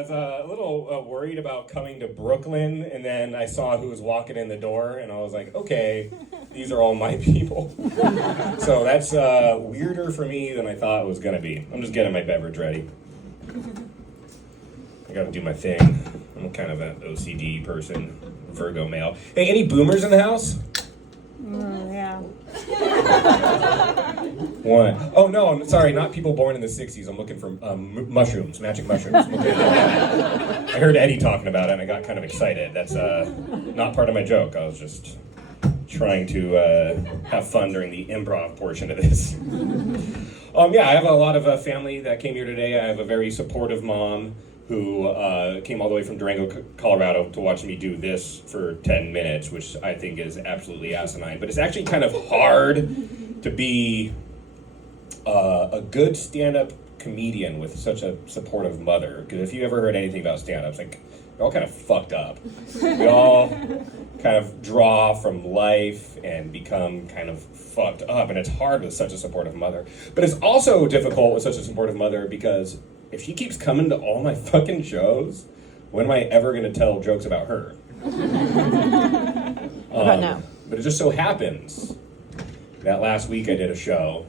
I was a little worried about coming to Brooklyn, and then I saw who was walking in the door, and I was like, okay, these are all my people. So that's weirder for me than I thought it was going to be. I'm just getting my beverage ready. I got to do my thing. I'm kind of an OCD person, Virgo male. Hey, any boomers in the house? Yeah. One. Oh no, I'm sorry, not people born in the 60s. I'm looking for mushrooms, magic mushrooms. I heard Eddie talking about it and I got kind of excited. That's not part of my joke. I was just trying to have fun during the improv portion of this. Yeah, I have a lot of family that came here today. I have a very supportive mom who came all the way from Durango, Colorado to watch me do this for 10 minutes, which I think is absolutely asinine. But it's actually kind of hard to be a good stand-up comedian with such a supportive mother. Because if you ever heard anything about stand-ups, like, they're all kind of fucked up. We all kind of draw from life and become kind of fucked up. And it's hard with such a supportive mother. But it's also difficult with such a supportive mother because if she keeps coming to all my fucking shows, when am I ever going to tell jokes about her? About now? But it just so happens that last week I did a show,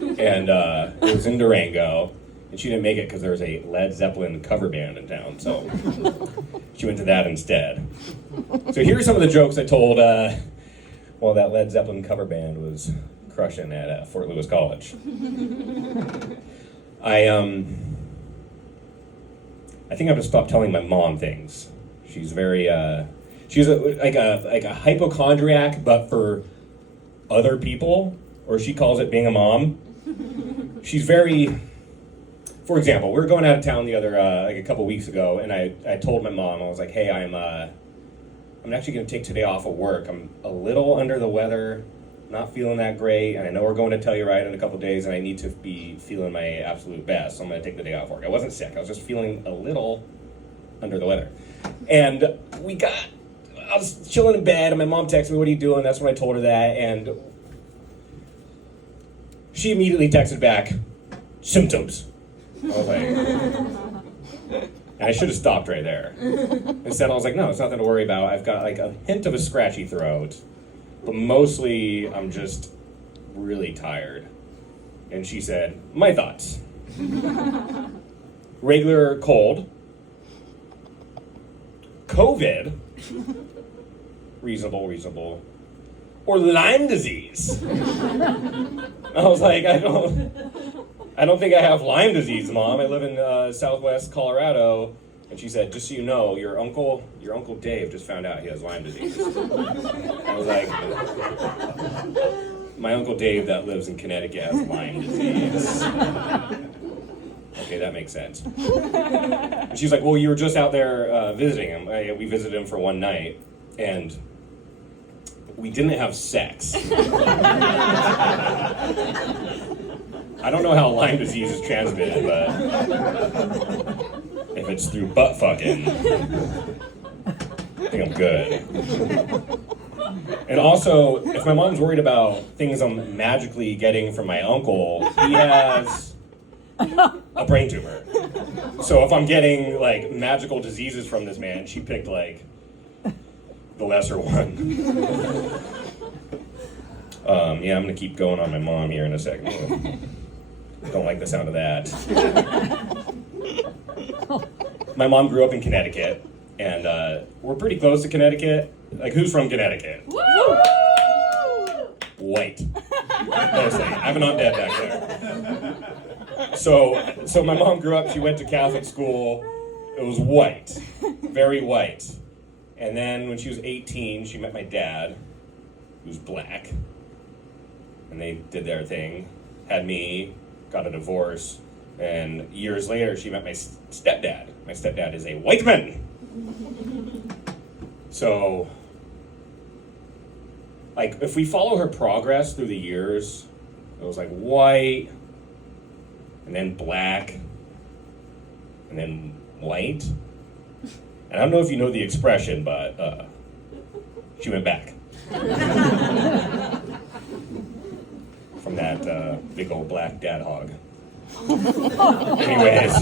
and it was in Durango, and she didn't make it because there was a Led Zeppelin cover band in town, so she went to that instead. So here's some of the jokes I told while that Led Zeppelin cover band was crushing at Fort Lewis College. I think I'm gonna stop telling my mom things. She's very she's like a hypochondriac, but for other people, or she calls it being a mom. She's very, for example, we were going out of town the other like a couple weeks ago, and I told my mom, I was like, hey, I'm actually gonna take today off of work. I'm a little under the weather, not feeling that great, and I know we're going to Telluride in a couple days, and I need to be feeling my absolute best, so I'm going to take the day off work. I wasn't sick, I was just feeling a little under the weather. And I was chilling in bed, and my mom texted me, what are you doing? That's when I told her that, and she immediately texted back, symptoms. I was like, and I should have stopped right there. Instead, I was like, no, it's nothing to worry about. I've got like a hint of a scratchy throat, but mostly I'm just really tired. And she said, my thoughts. Regular cold. COVID. Reasonable. Or Lyme disease. I was like, I don't think I have Lyme disease, Mom. I live in Southwest Colorado. And she said, just so you know, your uncle Dave just found out he has Lyme disease. I was like, my Uncle Dave that lives in Connecticut has Lyme disease. Okay, that makes sense. And she's like, well, you were just out there visiting him. We visited him for one night, and we didn't have sex. I don't know how Lyme disease is transmitted, but if it's through butt fucking, I think I'm good. And also, if my mom's worried about things I'm magically getting from my uncle, he has a brain tumor. So if I'm getting like magical diseases from this man, she picked like the lesser one. Yeah, I'm gonna keep going on my mom here in a second. Don't like the sound of that. My mom grew up in Connecticut, and we're pretty close to Connecticut. Like, who's from Connecticut? Woo! White. Mostly. I have an aunt dad back there. So my mom grew up, she went to Catholic school. It was white. Very white. And then when she was 18, she met my dad, who's black. And they did their thing, had me, got a divorce, and years later she met my stepdad. My stepdad is a white man. So, like, if we follow her progress through the years, it was like white, and then black, and then white. And I don't know if you know the expression, but she went back. From that big old black dad hog. Anyways,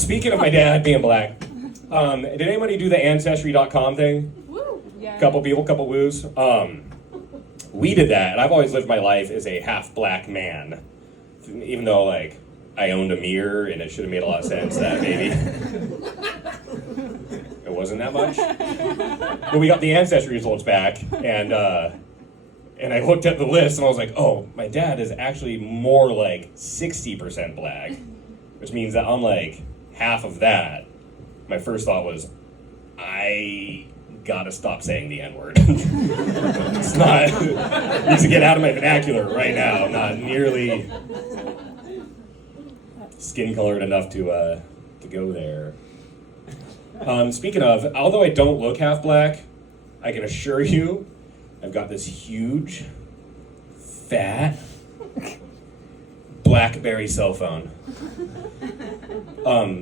speaking of my dad being black, did anybody do the Ancestry.com thing? Woo! Yeah. Couple people, couple woos. We did that, and I've always lived my life as a half black man. Even though, like, I owned a mirror, and it should have made a lot of sense that maybe it wasn't that much. But we got the Ancestry results back, and I looked at the list, and I was like, oh, my dad is actually more like 60% black, which means that I'm like half of that. My first thought was, I gotta stop saying the N-word. It's not, it needs to get out of my vernacular right now. I'm not nearly skin colored enough to go there. Speaking of, although I don't look half black, I can assure you I've got this huge, fat, BlackBerry cell phone.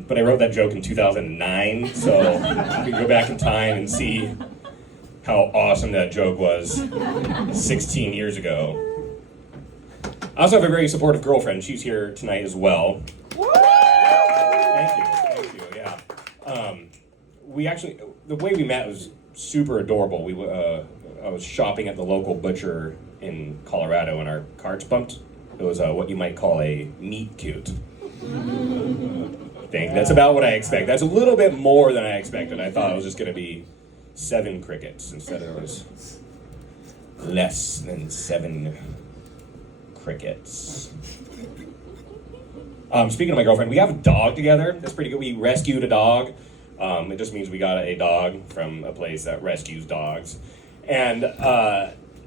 But I wrote that joke in 2009, so you can go back in time and see how awesome that joke was 16 years ago. I also have a very supportive girlfriend. She's here tonight as well. Thank you, yeah. We actually, the way we met was super adorable. I was shopping at the local butcher in Colorado, and our carts bumped. It was what you might call a meat cute. That's about what I expect. That's a little bit more than I expected. I thought it was just going to be 7 crickets. Instead it was less than 7 crickets. Speaking of my girlfriend, we have a dog together. That's pretty good. We rescued a dog. It just means we got a dog from a place that rescues dogs. And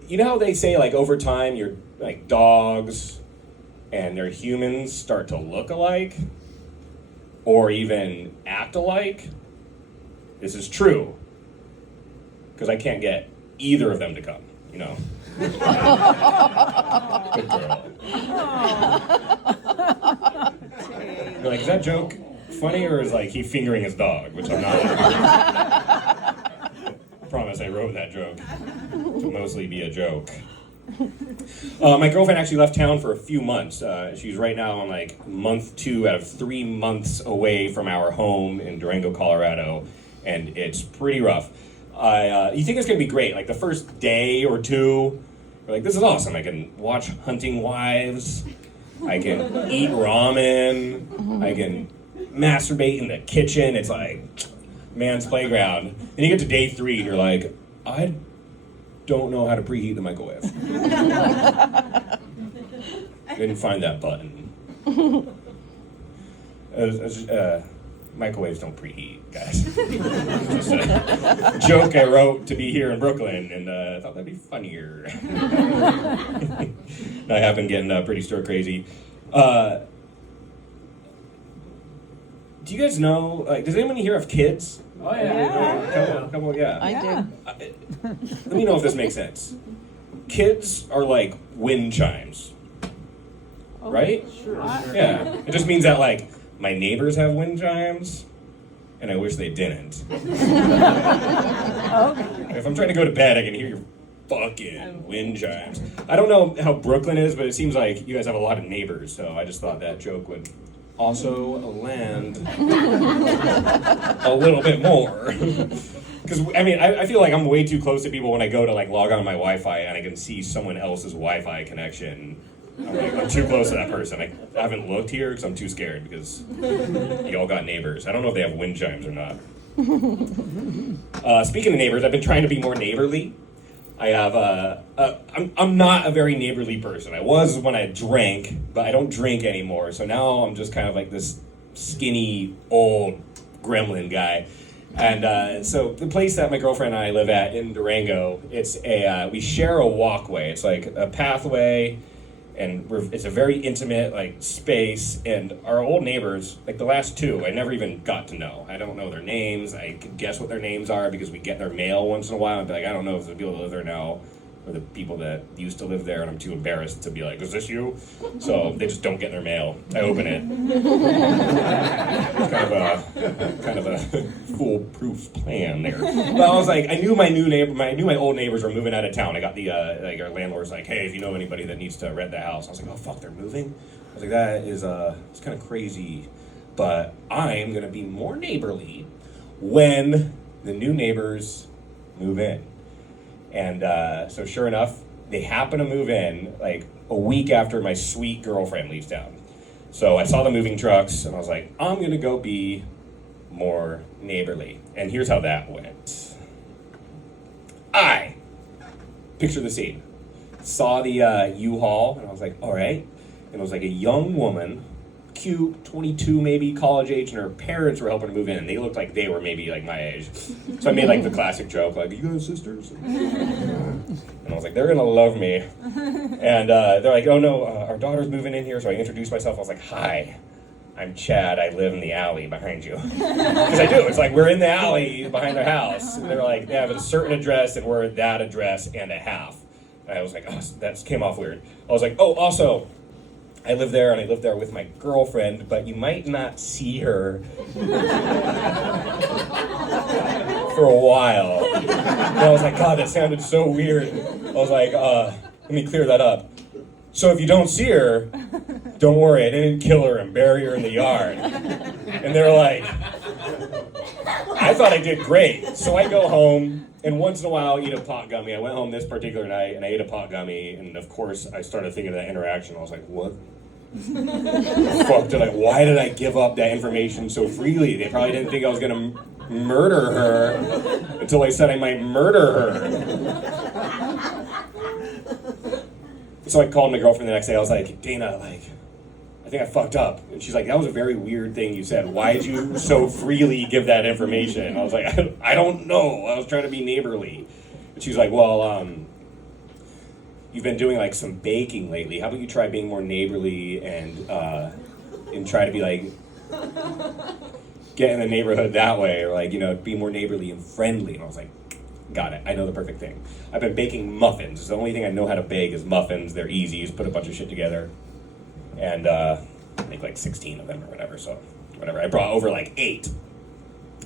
you know how they say, like, over time, your like dogs and their humans start to look alike or even act alike? This is true, because I can't get either of them to come, you know. Good girl. You're like, is that joke funny, or is like he fingering his dog, which I'm not. I promise I wrote that joke to mostly be a joke. My girlfriend actually left town for a few months. She's right now on like month 2 out of 3 months away from our home in Durango, Colorado, and it's pretty rough. You think it's gonna be great, like the first day or two, you're like, this is awesome. I can watch Hunting Wives, I can eat ramen, I can masturbate in the kitchen. It's like man's playground. Then you get to day 3 and you're like, I don't know how to preheat the microwave. Didn't find that button. Microwaves don't preheat, guys. Just a joke I wrote to be here in Brooklyn, and I thought that'd be funnier. I have been getting pretty stir crazy. Do you guys know, like, does anyone here have kids? Oh, yeah. Couple, yeah. I do. Let me know if this makes sense. Kids are like wind chimes, right? Sure. Yeah. It just means that, like, my neighbors have wind chimes, and I wish they didn't. If I'm trying to go to bed, I can hear your fucking wind chimes. I don't know how Brooklyn is, but it seems like you guys have a lot of neighbors, so I just thought that joke would also land a little bit more. Because, I mean, I feel like I'm way too close to people when I go to, like, log on to my Wi-Fi and I can see someone else's Wi-Fi connection. I'm like, I'm too close to that person. I haven't looked here because I'm too scared, because you all got neighbors. I don't know if they have wind chimes or not. Speaking of neighbors, I've been trying to be more neighborly. I have, I'm not a very neighborly person. I was when I drank, but I don't drink anymore. So now I'm just kind of like this skinny, old gremlin guy. And so the place that my girlfriend and I live at in Durango, we share a walkway. It's like a pathway, and it's a very intimate, like, space. And our old neighbors, like the last 2, I never even got to know. I don't know their names. I could guess what their names are because we get their mail once in a while. I'd be like, I don't know if the people that live there now or the people that used to live there, and I'm too embarrassed to be like, is this you? So they just don't get their mail. I open it. It's kind of a foolproof plan there. But I was like, I knew my old neighbors were moving out of town. I got the like, our landlord's like, hey, if you know anybody that needs to rent the house. I was like, oh fuck, they're moving? I was like, that is it's kind of crazy, but I'm gonna be more neighborly when the new neighbors move in. And so sure enough, they happen to move in like a week after my sweet girlfriend leaves town. So I saw the moving trucks and I was like, I'm gonna go be more neighborly. And here's how that went. I, picture the scene, saw the U-Haul and I was like, all right. And it was like a young woman, cute, 22 maybe, college age, and her parents were helping to move in. And they looked like they were maybe like my age. So I made like the classic joke, like, you guys sisters? And I was like, they're gonna love me. And they're like, oh no, our daughter's moving in here. So I introduced myself. I was like, hi, I'm Chad. I live in the alley behind you. Because I do. It's like we're in the alley behind their house. And they're like, they have a certain address and we're at that address and a half. And I was like, oh, that came off weird. I was like, oh, also, I live there and I live there with my girlfriend, but you might not see her for a while. And I was like, God, that sounded so weird. I was like, let me clear that up. So if you don't see her, don't worry, I didn't kill her and bury her in the yard. And they're like, I thought I did great. So I go home and once in a while eat a pot gummy. I went home this particular night and I ate a pot gummy, and of course I started thinking of that interaction. I was like, what? Why did I give up that information so freely? They probably didn't think I was gonna murder her until I said I might murder her. So I called my girlfriend the next day. I was like, Dana, like, I think I fucked up. And she's like, that was a very weird thing you said. Why did you so freely give that information? And I was like, I don't know. I was trying to be neighborly. And she's like, well, you've been doing like some baking lately. How about you try being more neighborly and try to be like, get in the neighborhood that way, or like, you know, be more neighborly and friendly. And I was like, got it. I know the perfect thing. I've been baking muffins. The only thing I know how to bake is muffins. They're easy. You just put a bunch of shit together. And make like 16 of them or whatever. So whatever. I brought over like 8.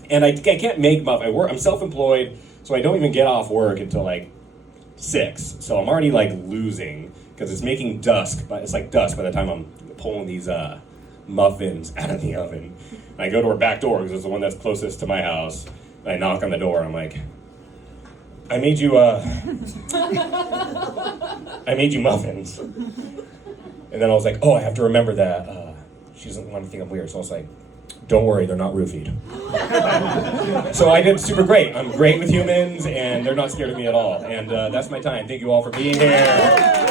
And I can't make muffins. I'm self-employed, so I don't even get off work until like 6. So I'm already like losing because it's making dusk. But it's like dusk by the time I'm pulling these muffins out of the oven. And I go to her back door because it's the one that's closest to my house. And I knock on the door and I'm like, I made you muffins. And then I was like, oh, I have to remember that she doesn't want to think I'm weird. So I was like, don't worry, they're not roofied. So I did super great. I'm great with humans, and they're not scared of me at all. And that's my time. Thank you all for being here.